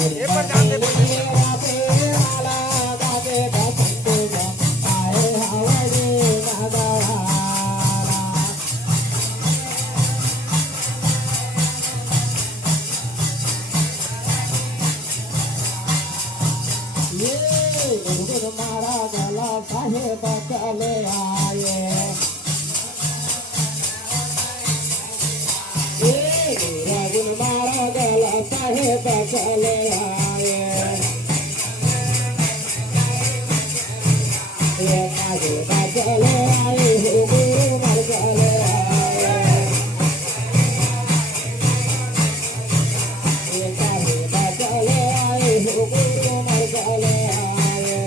ये पर ध्यान दे बोले। साहेब चले आए रघुन मारा गला साहेब चले आए चले आए गुरु मर चले आए चले आए गुरु मर चले आए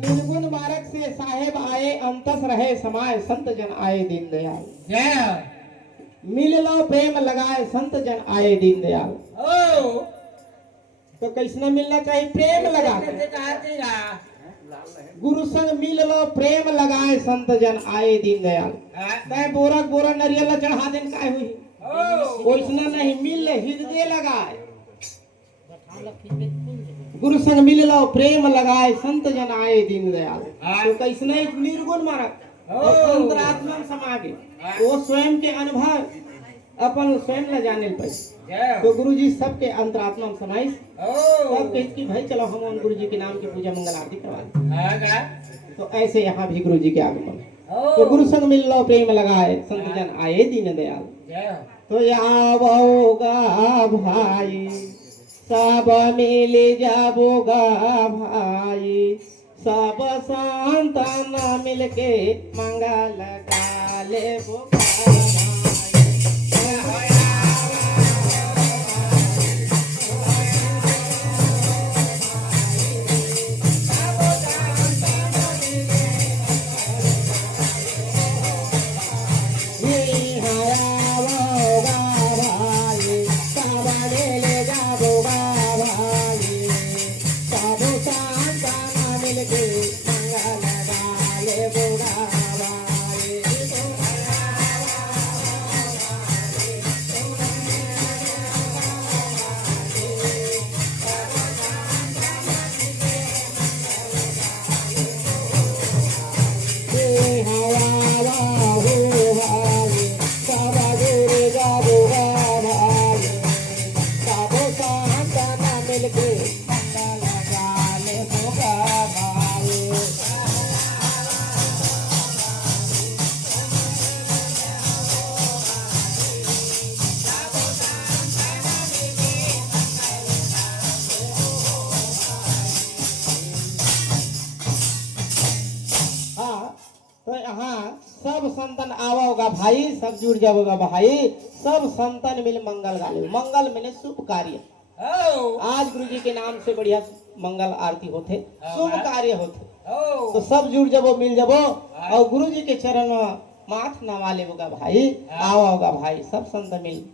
निर्गुण मार्ग से साहेब आए अंतस रहे समाये संत जन आए दीन दयाल मिल लो प्रेम लगाए संत जन आए दीन दयाल तो कैसना मिलना चाहिए प्रेम लगा गुरु संग मिल लो प्रेम लगाए संत जन आए दीन दयाल तय बोरा बोरा नरियल चढ़ा देन काय हुई वैसना नहीं मिल हृदय लगाए गुरु संग मिल लो प्रेम लगाए संत जन आए दीन दयाल तो कैसने निर्गुण मार्ग अंतरात्मा समागे वो स्वयं के अनुभव अपन स्वयं न जाने पे तो गुरु जी सबके अंतरात्मा में समाइस तब कह कि भाई चलो हम उन गुरु जी के नाम की पूजा मंगल आरती करवा तो ऐसे यहाँ भी गुरु जी के आगमन तो गुरु संग मिल लो प्रेम लगाए संत जन आए दीन दयाल तो आवोगा भाई सब मिल जाबोगा भाई सब संतान मिलके मंगल डाले तो यहाँ सब संतन आवोगा भाई सब जुड़ जाओगा भाई सब संतन मिल मंगल गाले मंगल मिले शुभ कार्य आज गुरु जी के नाम से बढ़िया मंगल आरती होते शुभ कार्य होते तो सब जुड़ जाबो मिल जाबो और गुरु जी के चरण में माथ नवा लेगा भाई आओगा भाई सब संत मिल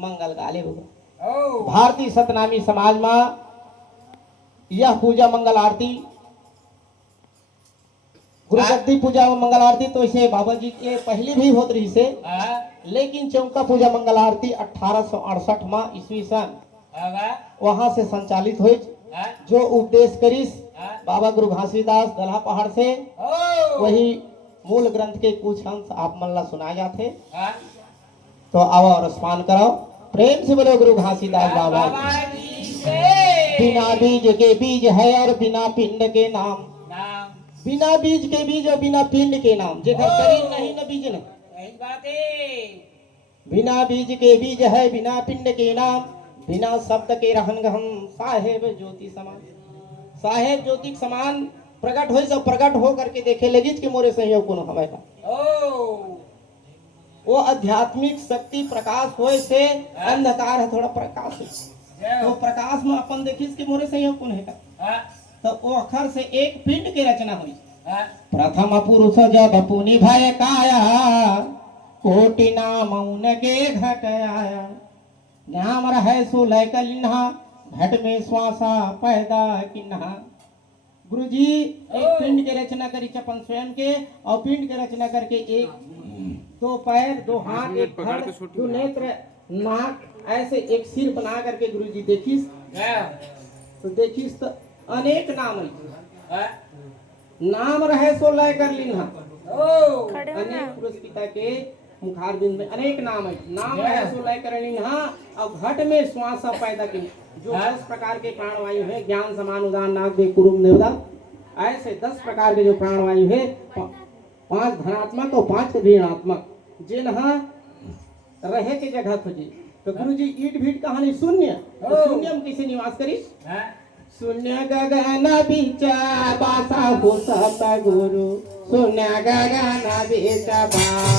मंगल गाले होगा भारतीय सतनामी समाज में यह पूजा मंगल आरती गुरुगद्दी पूजा में मंगल आरती तो इसे बाबा जी के पहले भी होत रही से लेकिन चौका पूजा मंगल आरती 1868 में ईस्वी सन वहां से संचालित हुई जो उपदेश करीस बाबा गुरु घासीदास दलहा पहाड़ से वही मूल ग्रंथ के कुछ अंश आप मन ला सुनाए जाते तो आओ और स्मरण करो प्रेम से बोलो गुरु घासीदास बाबा बिना बीज के बीज है और बिना पिंड के नाम बिना बीज के बीज और बिना पिंड के नाम जेकर शरीर नहीं न बीज नहीं बिना बीज के बीज है बिना पिंड के नाम बिना शब्द के रहन गहन साहेब ज्योति समान साहेब ज्योति के समान प्रकट हो, सब प्रकट हो करके देखे लगी कि मोरे सहयोग कोनो हवे का। वो आध्यात्मिक शक्ति प्रकाश होए से अंधकार है थोड़ा प्रकाश है, तो प्रकाश में अपन देखिस कि मोरे सहयोग कौन है का। तो वो अक्षर से एक पिंड की रचना हुई। प्रथम पुरुष जब पुनि भय काया, कोटि नाम उनके घट आया। नाम रहे सो लय कलिन्हा, घट में श्वासा पैदा किन्हा। गुरु जी एक पिंड की रचना करी अपन स्वयं के, और पिंड की रचना करके एक दो पैर, दो हाथ, एक धड़, दो नेत्र, नाक, ऐसे एक सिर बना करके गुरु जी देखिस तो देखिस तो अनेक नाम है। नाम रहे सो लय कर लिन्हा। अनेक पुरुष पिता के मुखारबिंद में अनेक नाम है। नाम रहे सो लय कर लिन्हा, और घट में श्वास पैदा की। जो 10 प्रकार के प्राणवायु है, ज्ञान समान उदान नाग दे कुरुम देवदा, ऐसे 10 प्रकार के जो प्राणवायु है, 5 धनात्मक और 5 ऋणात्मक, जिन्हा रहे के जगह खोजी। तो गुरु जी ईट भीट कहानी शून्य, तो शून्य में किसे निवास करी। शून्य गगन बीचा बासा हो सत गुरु, शून्य गगन बीचा बासा।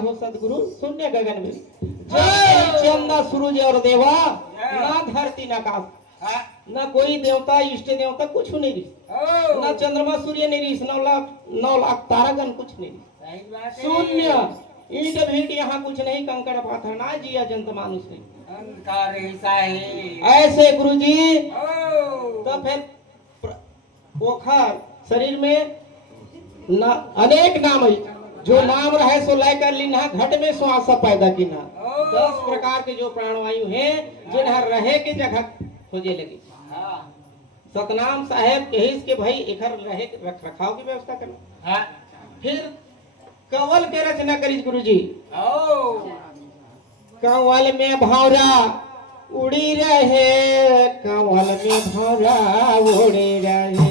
हो सदगुरु शून्य गगन में चंदा सूरज और देवा, ना धरती ना आकाश, ना कोई देवता इष्ट देवता कुछ नहीं रही, ना चंद्रमा सूर्य नहीं रही, 9 लाख तारागण कुछ नहीं रही, शून्य ईट भीट यहाँ कुछ नहीं, कंकड़ पाथर ना जिया जंत मानुष नहीं। ऐसे गुरु जी तो फिर पोखर शरीर में अनेक नाम है, जो नाम रहे सो लय कर लिन्हा, घट में श्वास पैदा किन्हा। 10 प्रकार के जो प्राणवायु हैं, जिन्हें रहे के जगह खोजे लगी। सतनाम साहेब कहिस के भाई एकर रहे रख रखाव की व्यवस्था करना। फिर कंवल के रचना करी गुरु जी। कंवल में भौरा उड़ी रहे, कंवल में भौरा उड़ी रहे,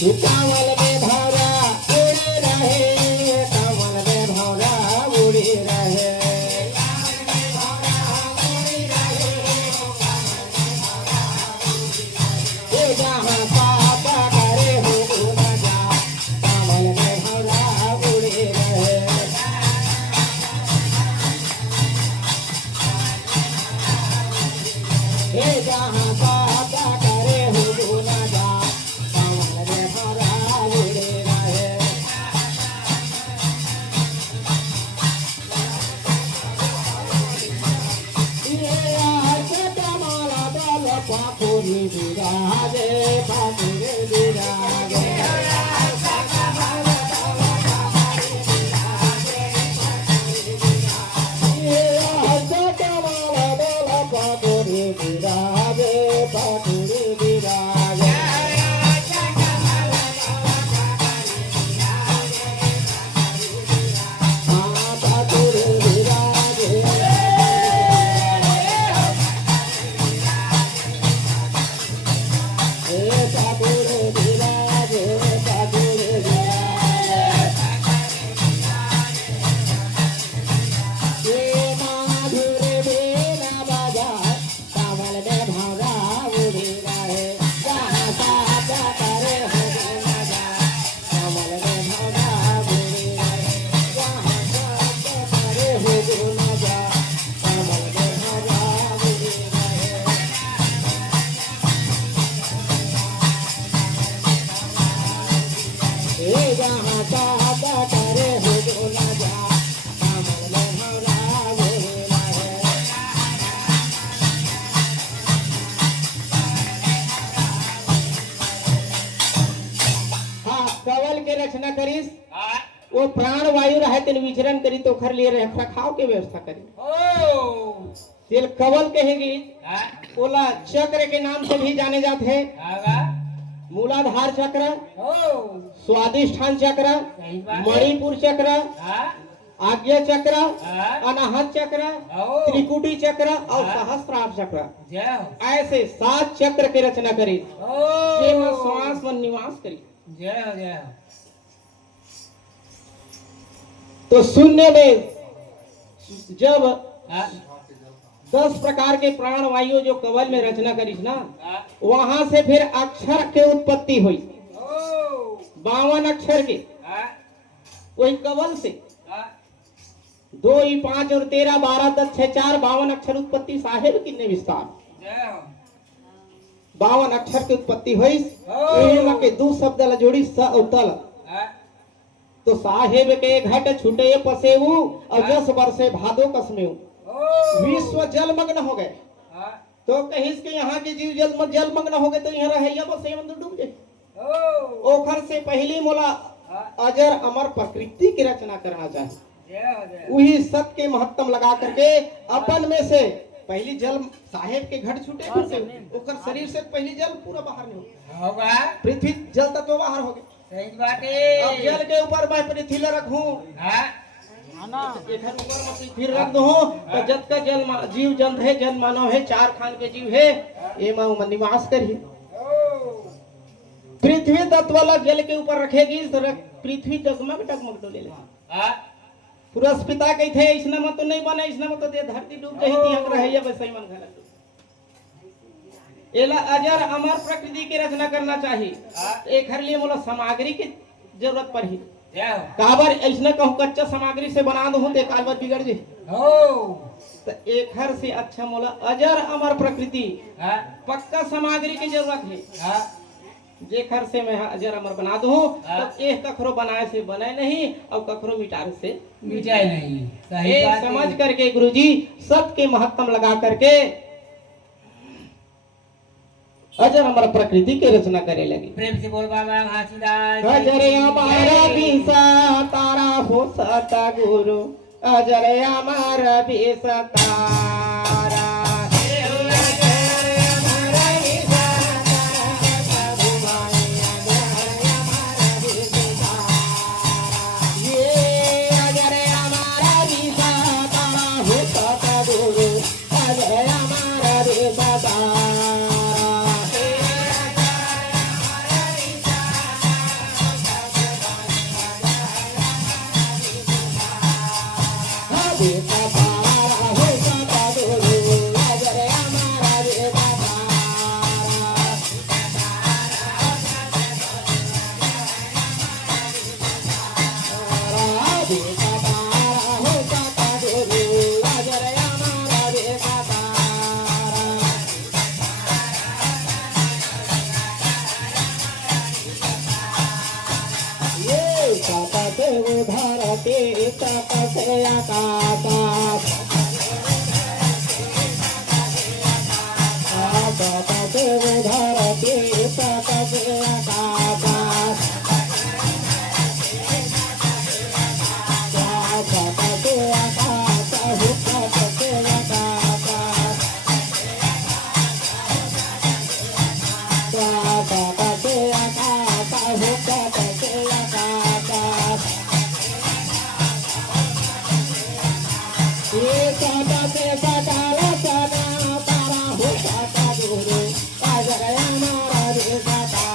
कंवल में भौरा उड़ी रहे, कंवल में भौरा उड़ी रहे, जहाँ पापा करे हो न जा, कंवल में भौरा उड़ी रहे, जहाँ पापा करे हो न जा, कंवल में भौरा उड़ी रहे। पाखुरी विराजे पाखुरी विराजे पाखुरी विराजे पाखुरी विराजे पाखुरी विराजे पाखुरी विराजे पाखुरी विराजे माधुर बेला बाजा कमल में भौरा उड़ी रहे जहाँ साजा करे हो मजा कमल में भौरा उड़ी रहे जहाँ साजा करे हो मजा कमल में भौरा उड़ी रहे जहाँ साजा करे हो मजा कमल में भौरा उड़ी रहे हाँ कवल के रचना करीस वो प्राण वायु रहे तेन विचरण करी तो खर लिए रख रखाव के व्यवस्था करी तेल कवल कहेगी ओला चक्र के नाम से भी जाने जाते हैं मूलाधार चक्र स्वादिष्ठान चक्र मणिपुर चक्र आज्ञा चक्र अनाहत चक्र त्रिकुटी चक्र और सहस्त्रार चक्र ऐसे 7 चक्र की रचना करी जेमा श्वास में निवास करी तो शून्य में जब 10 प्रकार के प्राण वायु जो कवल में रचना करीस ना वहां से फिर अक्षर के उत्पत्ति हुई 52 अक्षर के वही कवल से 2 5 और 13 12 10 6 4 52 अक्षर उत्पत्ति साहेब कितने विस्तार 52 अक्षर की उत्पत्ति हुई के 2 शब्द ला जोड़ी स और तल तो साहेब के घट छुटे पसेऊ और 10 वर्षे भादो कसमेऊ विश्व जलमग्न हो गए तो कहीं के यहाँ के जीव जलमग्न हो गए तो यहाँ रहे बस डूब जाए ओखर से पहली मोला अजर अमर प्रकृति की रचना करना चाहिए वही सत के महत्तम लगा करके अपन में से पहली जल साहेब के घट छूटे ओकर शरीर से पहली जल पूरा बाहर नहीं होगा पृथ्वी जल तत्व बाहर हो गए सही बात है अब जल के ऊपर मैं पृथ्वी रखूं इधर ऊपर मैं पृथ्वी रख दूं तो जब का जल जीव जंत है जन मानव है 4 खान के जीव है ये मैं निवास करिए पृथ्वी तत्व वाला जल के ऊपर रखेगी तो पृथ्वी डगमग डोले पूरा पिता कही थे इसना मत तो नहीं बना इसना मत तो दे धरती डूब जाही तिहक रहे वैसे ही मन घाला एला अजर अमर प्रकृति की रचना करना चाहिए एक हर लिए मोला सामग्री की जरूरत पड़ी काबर ऐसा कहूँ कच्चा सामग्री से बना दो ते कालवर बिगड़ जे तो एक हर से अच्छा मोला अजर अमर प्रकृति पक्का सामग्री की जरूरत है जे खर से मैं अजर अमर बना दूं तब एक कखरो बनाए से बने नहीं और कखरो मिटाए से मिटाए नहीं सही बात समझ करके गुरुजी सबके महत्तम लगा करके अजर अमर प्रकृति की रचना करे लगी प्रेम से बोल बाबा घासीदास अजर हमारा बिसा तारा हो सता गुरु अजर हमारा बिसा तारा से उधर के सत से आकाश सत से आकाश हो सत से आकाश सत से आकाश हो सत से आकाश ये सदा से सकाल सदा तारा हो सदा गुरु अजर हमारा रे सदा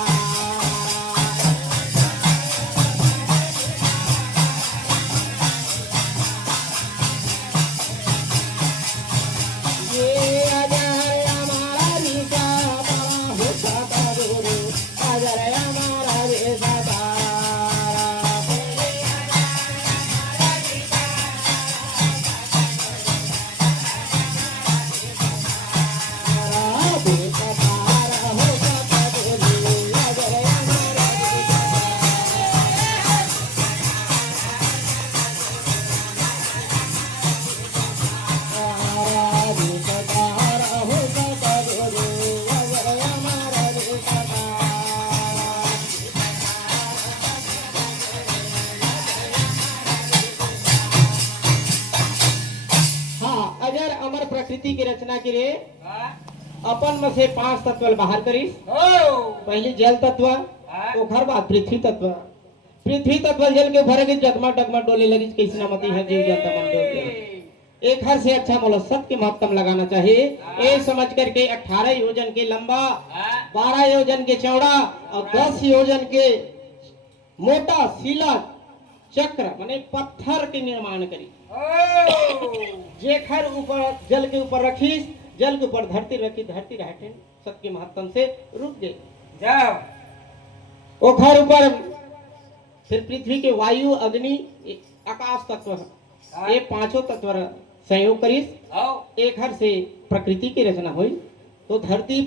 ये अजर हमारा रे सदा हो सदा गुरु अजर हमारा रे सदा हाँ, अगर अमर प्रकृति की रचना के लिए हाँ अपन में से 5 तत्व बाहर करीस। ओ पहले जल तत्व, ओखर बाद पृथ्वी तत्व। पृथ्वी तत्व जल के भरे के जगमग डगमग डोले लगी कैसी नामती है जीव जंतु मन डोले। एक हर से अच्छा बोलो सबके महत्तम लगाना चाहिए। ये समझ करके 18 योजन के लंबा, 12 योजन के चौड़ा और 10 योजन के मोटा शिला चक्र माने पत्थर के निर्माण करी। जेखर ऊपर जल के ऊपर रखी, जल के ऊपर धरती रखी, धरती रहते सबके महत्तम से रुक गए। जाओ ओखर ऊपर फिर पृथ्वी के वायु, अग्नि, आकाश तत्व है। ये 5 तत्व संयोग करीस। आओ एक हर से प्रकृति की रचना हुई तो धरती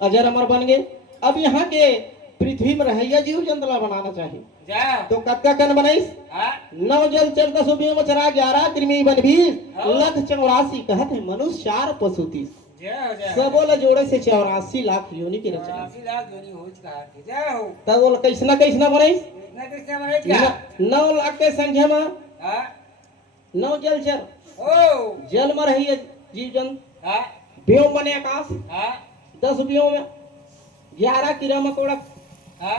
अजर अमर बन गए। अब यहाँ के पृथ्वी में रहैया जीव जंतुला बनाना चाहिए जाओ तो कत्का कन बनाइस। हाँ 9 जल चर 10 उपियों चरा 11 कृमि बन 20 हाँ। लख 84 कहत है मनुष्य 4 पशु 30 जाओ जाओ सबोला जोड़े से 84 लाख योनि की रचना। 84 लाख योनि हो कहा थे जाओ तब बोला कैसना कैसना बनाइस। इतना किसने बनाया क्या 9 लाख के संख्या में हाँ 9 जल चर ओ जल में रही है जीव जंतु। हाँ व्योम बने आकाश, हाँ 10 व्योम में 11 कीड़ा मकोड़ा, हाँ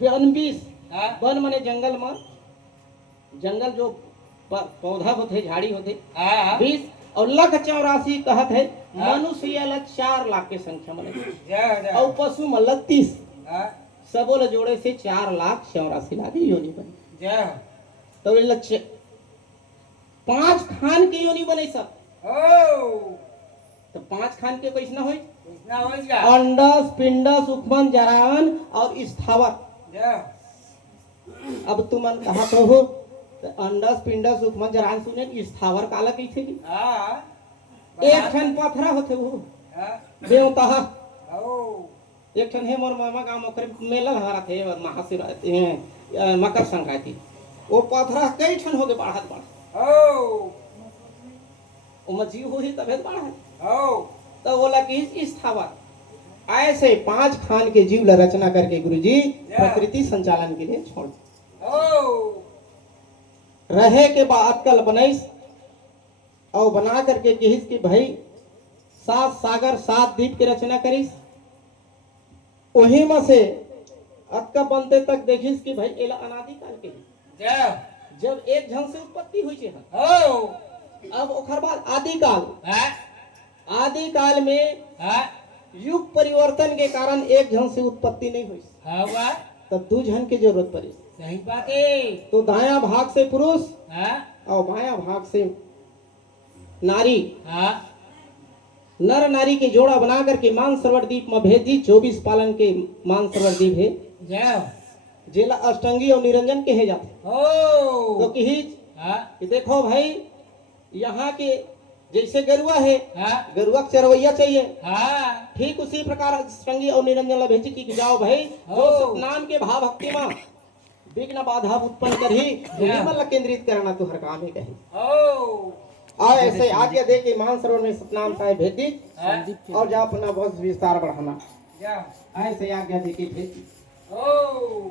20 हाँ वन मने जंगल में, जंगल जो पौधा होते झाड़ी होते हाँ 20 और लख 84 कहत है हाँ। मनुष्य ये लग 4 लाख के संख्या में लगे। जाओ जाओ और पशु में लग 30 हाँ सबों जोड़े से 4 लाख 84 लाख की योनि बनी। जाओ तो ये लग 5 खान की योनि बने सब। ओ तो 5 खान के कैसना हुई इतना हो क्या अंडस पिंडस उपमन जरान और स्थावर। जाओ अब तुम कहा तो हो तो अंडस पिंडस उपमन जरान सुने स्थावर काला कैसे की हाँ एक ठन पथरा होते वो हाँ देवता ओ एक ठन है मोर मामा गांव में मेला लगा थे महाशिवरात्रि मकर संक्रांति वो पथरा कई ठन हो गए बढ़त बढ़ ओ वो जीव हो ही तबे बढ़ा ओ तो बोला कि इस स्थावर ऐसे 5 खान के जीव ला रचना करके गुरुजी प्रकृति संचालन के लिए छोड़ ओ रहे के बाद कल बनैस और बना करके कहिस कि भाई 7 सागर 7 द्वीप की रचना करिस। वही में से अक्का बनते तक देखिस कि भाई एला अनादि काल के जाओ जब एक झन से उत्पत्ति हुई छे। ओ अब ओखर बाद आदि काल, हाँ आदि काल में हाँ युग परिवर्तन के कारण एक झन से उत्पत्ति नहीं हुई हाँ हुआ तब 2 झन की जरूरत पड़ी। सही बात है तो दाया भाग से पुरुष हाँ और बाया भाग से नारी, हाँ नर नारी के जोड़ा बना करके मानसरोवर द्वीप में भेज दी। 24 पालन के मानसरोवर द्वीप है जाओ जेला अष्टंगी और निरंजन के है जाते। ओ तो कि हाँ देखो भाई यहाँ के जैसे गरुआ है हाँ गरुआ के चरवैया चाहिए हाँ ठीक उसी प्रकार अष्टंगी और निरंजन ला भेजी कि जाओ भाई जो सतनाम के भाव भक्ति में विघ्न बाधा उत्पन्न कर ही मन ला केंद्रित करना तो हर काम है कही। ओ और ऐसे आज्ञा दे के मानसरोवर में सतनाम साहेब भेजी हाँ? और जा अपना बस विस्तार बढ़ाना जा ऐसे आज्ञा दे के भेजी ओ